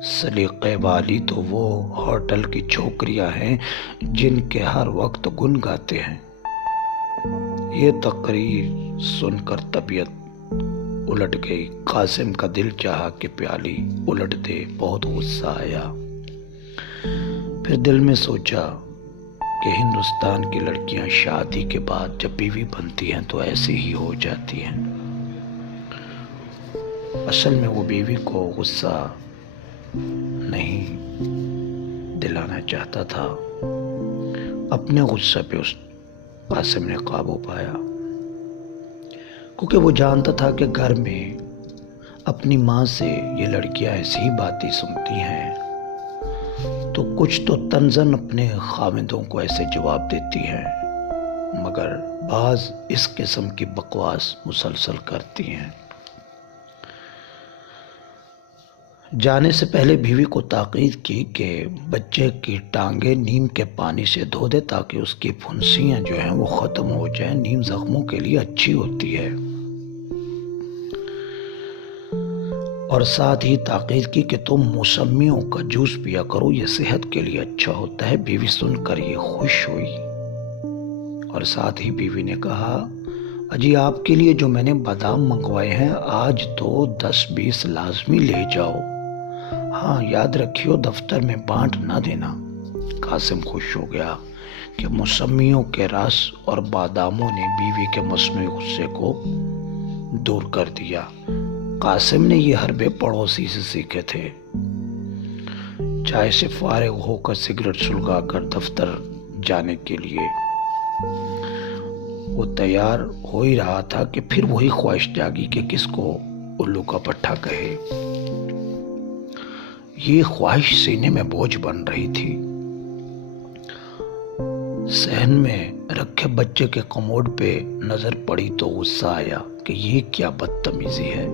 سلیقے والی تو وہ ہوٹل کی چھوکریاں ہیں جن کے ہر وقت گن گاتے ہیں۔ یہ تقریر سن کر طبیعت الٹ گئی۔ قاسم کا دل چاہا کہ پیالی الٹ دے، بہت غصہ آیا۔ پھر دل میں سوچا کہ ہندوستان کی لڑکیاں شادی کے بعد جب بیوی بنتی ہیں تو ایسے ہی ہو جاتی ہیں۔ اصل میں وہ بیوی کو غصہ نہیں دلانا چاہتا تھا۔ اپنے غصے پہ اس قاسم نے قابو پایا، کیونکہ وہ جانتا تھا کہ گھر میں اپنی ماں سے یہ لڑکیاں ایسی ہی باتیں سنتی ہیں تو کچھ تو طنزاً اپنے خاوندوں کو ایسے جواب دیتی ہیں، مگر بعض اس قسم کی بکواس مسلسل کرتی ہیں۔ جانے سے پہلے بیوی کو تاکید کی کہ بچے کی ٹانگیں نیم کے پانی سے دھو دے تاکہ اس کی پھنسیاں جو ہیں وہ ختم ہو جائیں، نیم زخموں کے لیے اچھی ہوتی ہے، اور ساتھ ہی تاکید کی کہ تم موسمیوں کا جوس پیا کرو، یہ صحت کے لیے اچھا ہوتا ہے۔ بیوی سن کر یہ خوش ہوئی، اور ساتھ ہی بیوی نے کہا، اجی آپ کے لیے جو میں نے بادام منگوائے ہیں آج تو 10-20 لازمی لے جاؤ، ہاں یاد رکھیو دفتر میں بانٹ نہ دینا۔ قاسم خوش ہو گیا کہ موسمیوں کے رس اور باداموں نے بیوی کے مصنوعی غصے کو دور کر دیا۔ قاسم نے یہ حربے پڑوسی سے سیکھے تھے۔ چائے سے فارغ ہو کر سگریٹ سلگا کر دفتر جانے کے لیے وہ تیار ہو ہی رہا تھا کہ پھر وہی خواہش جاگی کہ کس کو الو کا پٹھا کہے۔ یہ خواہش سینے میں بوجھ بن رہی تھی۔ صحن میں رکھے بچے کے کموڈ پہ نظر پڑی تو غصہ آیا کہ یہ کیا بدتمیزی ہے۔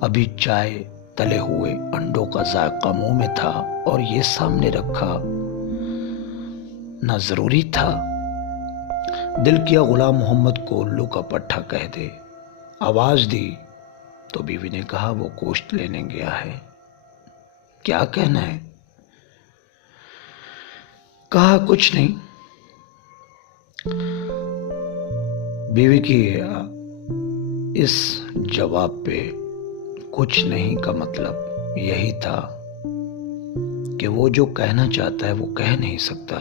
ابھی چائے تلے ہوئے انڈوں کا ذائقہ منہ میں تھا اور یہ سامنے رکھا نہ ضروری تھا۔ دل کیا غلام محمد کو الو کا پٹھا کہہ دے۔ آواز دی تو بیوی نے کہا وہ گوشت لینے گیا ہے۔ کیا کہنا ہے؟ کہا کچھ نہیں۔ بیوی کی اس جواب پہ کچھ نہیں کا مطلب یہی تھا کہ وہ جو کہنا چاہتا ہے وہ کہہ نہیں سکتا۔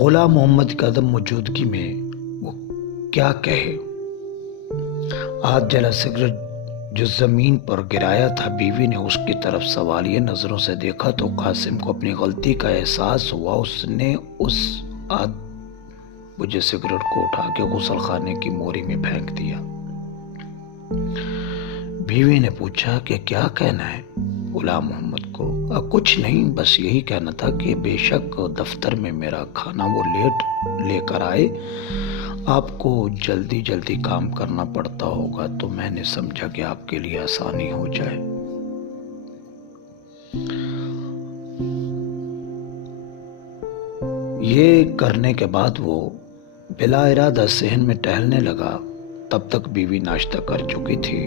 غلام محمد کی عدم موجودگی میں وہ کیا کہے؟ ہاتھ جلا سگریٹ جو زمین پر گرایا تھا، بیوی نے اس کی طرف سوالیہ نظروں سے دیکھا تو قاسم کو اپنی غلطی کا احساس ہوا۔ اس نے اس مجھے سگریٹ کو اٹھا کے غسل خانے کی موری میں پھینک دیا۔ بیوی نے پوچھا کہ کیا کہنا ہے غلام محمد کو؟ کچھ نہیں، بس یہی کہنا تھا کہ بے شک دفتر میں میرا کھانا وہ لیٹ لے کر آئے، آپ کو جلدی جلدی کام کرنا پڑتا ہوگا تو میں نے سمجھا کہ آپ کے لیے آسانی ہو جائے۔ یہ کرنے کے بعد وہ بلا ارادہ صحن میں ٹہلنے لگا۔ تب تک بیوی ناشتہ کر چکی تھی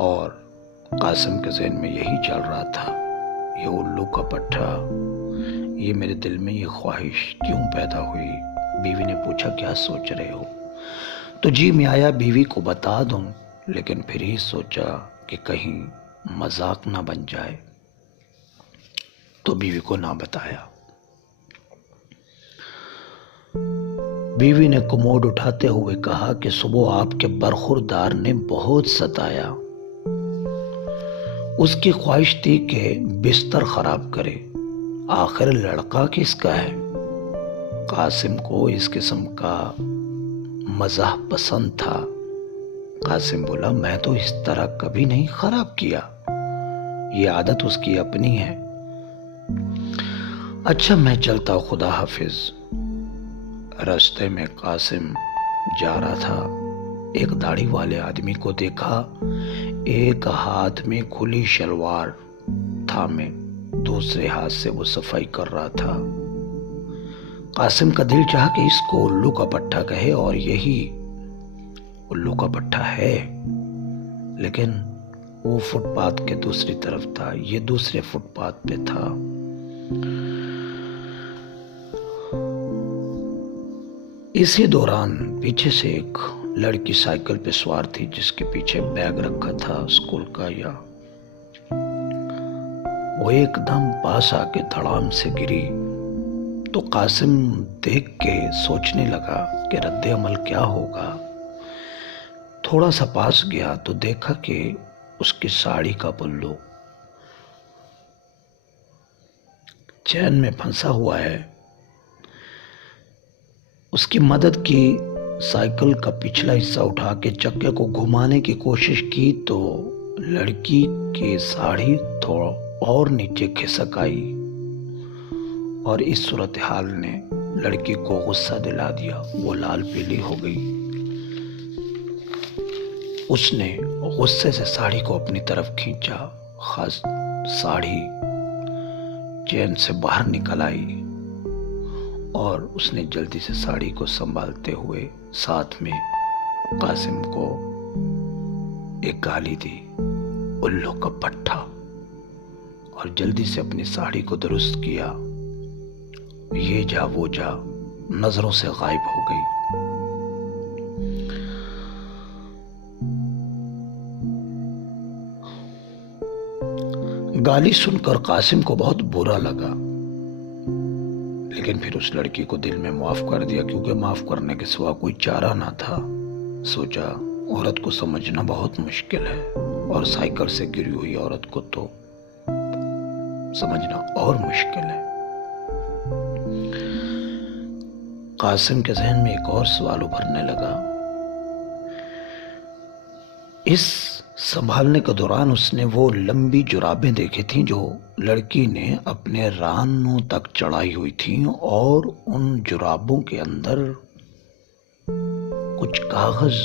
اور قاسم کے ذہن میں یہی چل رہا تھا، یہ الو کا پٹھا، یہ میرے دل میں یہ خواہش کیوں پیدا ہوئی؟ بیوی نے پوچھا کیا سوچ رہے ہو؟ تو جی میں آیا بیوی کو بتا دوں، لیکن پھر ہی سوچا کہ کہیں مذاق نہ بن جائے، تو بیوی کو نہ بتایا۔ بیوی نے کموڈ اٹھاتے ہوئے کہا کہ صبح آپ کے برخوردار نے بہت ستایا، اس کی خواہش تھی کہ بستر خراب کرے، آخر لڑکا کس کا ہے؟ قاسم کو اس قسم کا مزاح پسند تھا۔ قاسم بولا میں تو اس طرح کبھی نہیں خراب کیا، یہ عادت اس کی اپنی ہے۔ اچھا میں چلتا ہوں، خدا حافظ۔ راستے میں قاسم جا رہا تھا، ایک داڑھی والے آدمی کو دیکھا، ایک ہاتھ میں کھلی شلوار تھامے دوسرے ہاتھ سے وہ صفائی کر رہا تھا۔ قاسم کا دل چاہا کہ اس کو الو کا پٹھا کہے، اور یہی الو کا پٹھا ہے، لیکن وہ فٹ پاتھ کے دوسری طرف تھا، یہ دوسرے فٹ پاتھ پہ تھا۔ اسی دوران پیچھے سے ایک لڑکی سائیکل پہ سوار تھی جس کے پیچھے بیگ رکھا تھا اسکول کا، یا وہ ایک دم پاس آ کے دھڑام سے گری تو قاسم دیکھ کے سوچنے لگا کہ رد عمل کیا ہوگا۔ تھوڑا سا پاس گیا تو دیکھا کہ اس کی ساڑی کا پلو چین میں پھنسا ہوا ہے۔ اس کی مدد کی، سائیکل کا پچھلا حصہ اٹھا کے چکے کو گھمانے کی کوشش کی تو لڑکی کی ساڑی تھوڑا اور نیچے کھسک آئی، اور اس صورتحال نے لڑکی کو غصہ دلا دیا۔ وہ لال پیلی ہو گئی۔ اس نے غصے سے ساڑی کو اپنی طرف کھینچا، خاص ساڑی چین سے باہر نکل آئی، اور اس نے جلدی سے ساڑی کو سنبھالتے ہوئے ساتھ میں قاسم کو ایک گالی دی، الو کا پٹھا، اور جلدی سے اپنی ساڑی کو درست کیا۔ یہ جا وہ جا نظروں سے غائب ہو گئی۔ گالی سن کر قاسم کو بہت برا لگا، لیکن پھر اس لڑکی کو دل میں معاف کر دیا، کیونکہ معاف کرنے کے سوا کوئی چارہ نہ تھا۔ سوچا عورت کو سمجھنا بہت مشکل ہے، اور سائیکل سے گری ہوئی عورت کو تو سمجھنا اور مشکل ہے۔ قاسم کے ذہن میں ایک اور سوال ابھرنے لگا۔ اس سنبھالنے کے دوران اس نے وہ لمبی جرابیں دیکھی تھیں جو لڑکی نے اپنے رانوں تک چڑھائی ہوئی تھیں، اور ان جرابوں کے اندر کچھ کاغذ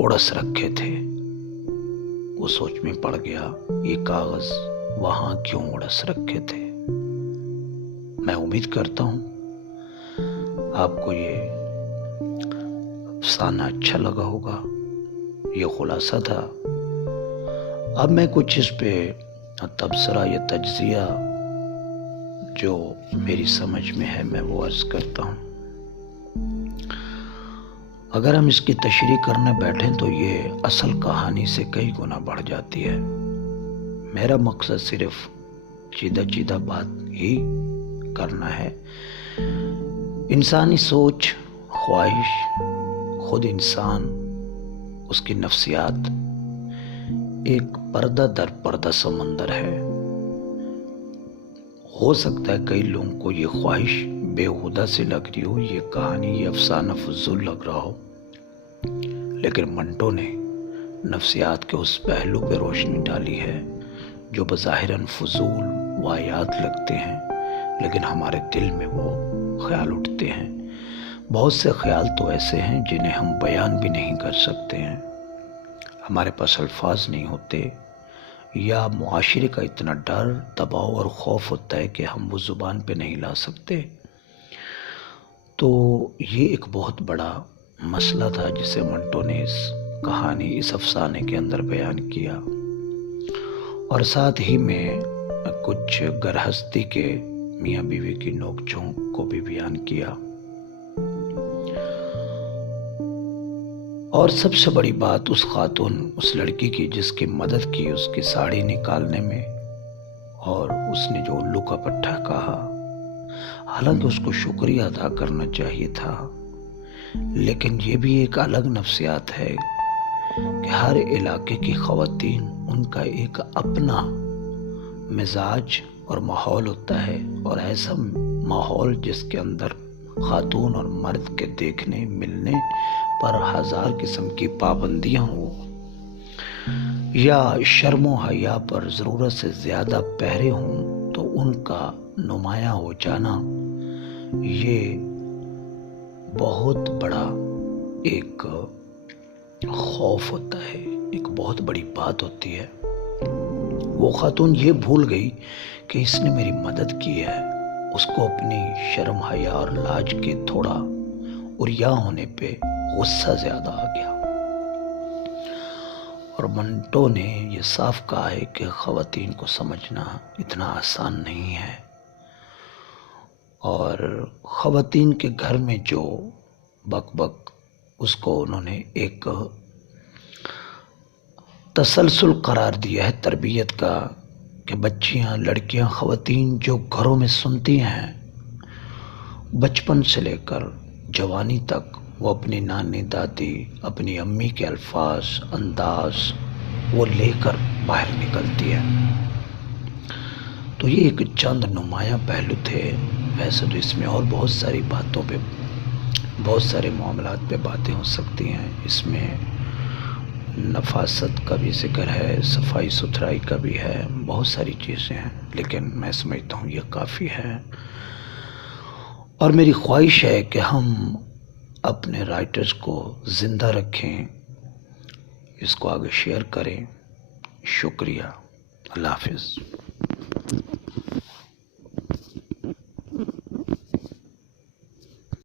اڑس رکھے تھے۔ وہ سوچ میں پڑ گیا، یہ کاغذ وہاں کیوں اڑس رکھے تھے؟ میں امید کرتا ہوں آپ کو یہ افسانہ اچھا لگا ہوگا۔ یہ خلاصہ تھا۔ اب میں کچھ اس پہ تبصرہ یا تجزیہ جو میری سمجھ میں ہے میں وہ عرض کرتا ہوں۔ اگر ہم اس کی تشریح کرنے بیٹھیں تو یہ اصل کہانی سے کئی گنا بڑھ جاتی ہے۔ میرا مقصد صرف چیدہ بات ہی کرنا ہے۔ انسانی سوچ، خواہش، خود انسان، اس کی نفسیات ایک پردہ در پردہ سمندر ہے۔ ہو سکتا ہے کئی لوگوں کو یہ خواہش بےہودہ سے لگ رہی ہو، یہ کہانی، یہ افسانہ فضول لگ رہا ہو، لیکن منٹو نے نفسیات کے اس پہلو پہ روشنی ڈالی ہے جو بظاہراً فضول واہیات لگتے ہیں، لیکن ہمارے دل میں وہ خیال اٹھتے ہیں۔ بہت سے خیال تو ایسے ہیں جنہیں ہم بیان بھی نہیں کر سکتے ہیں، ہمارے پاس الفاظ نہیں ہوتے، یا معاشرے کا اتنا ڈر، دباؤ اور خوف ہوتا ہے کہ ہم وہ زبان پہ نہیں لا سکتے۔ تو یہ ایک بہت بڑا مسئلہ تھا جسے منٹو نے اس کہانی، اس افسانے کے اندر بیان کیا، اور ساتھ ہی میں کچھ گرہستی کے میاں بیوی کی نوک جھونک کو بھی بیان کیا۔ اور سب سے بڑی بات اس خاتون، اس لڑکی کی جس کی مدد کی اس کی ساڑی نکالنے میں، اور اس نے جو الو کا پٹھا کہا، حالانکہ اس کو شکریہ ادا کرنا چاہیے تھا، لیکن یہ بھی ایک الگ نفسیات ہے کہ ہر علاقے کی خواتین، ان کا ایک اپنا مزاج اور ماحول ہوتا ہے، اور ایسا ماحول جس کے اندر خاتون اور مرد کے دیکھنے ملنے پر ہزار قسم کی پابندیاں ہوں، یا شرم و حیا پر ضرورت سے زیادہ پہرے ہوں، تو ان کا نمایاں ہو جانا یہ بہت بڑا ایک خوف ہوتا ہے، ایک بہت بڑی بات ہوتی ہے۔ وہ خاتون یہ بھول گئی کہ اس نے میری مدد کی ہے، اس کو اپنی شرم حیا اور لاج کے تھوڑا عریا ہونے پہ غصہ زیادہ آ گیا، اور منٹو نے یہ صاف کہا ہے کہ خواتین کو سمجھنا اتنا آسان نہیں ہے، اور خواتین کے گھر میں جو بک بک، اس کو انہوں نے ایک تسلسل قرار دیا ہے تربیت کا، کہ بچیاں، لڑکیاں، خواتین جو گھروں میں سنتی ہیں بچپن سے لے کر جوانی تک، وہ اپنی نانی، دادی، اپنی امی کے الفاظ، انداز وہ لے کر باہر نکلتی ہے۔ تو یہ ایک چند نمایاں پہلو تھے، ویسے تو اس میں اور بہت ساری باتوں پہ، بہت سارے معاملات پہ باتیں ہو سکتی ہیں۔ اس میں نفاست کا بھی ذکر ہے، صفائی ستھرائی کا بھی ہے، بہت ساری چیزیں ہیں، لیکن میں سمجھتا ہوں یہ کافی ہے۔ اور میری خواہش ہے کہ ہم اپنے رائٹرز کو زندہ رکھیں، اس کو آگے شیئر کریں۔ شکریہ، اللہ حافظ۔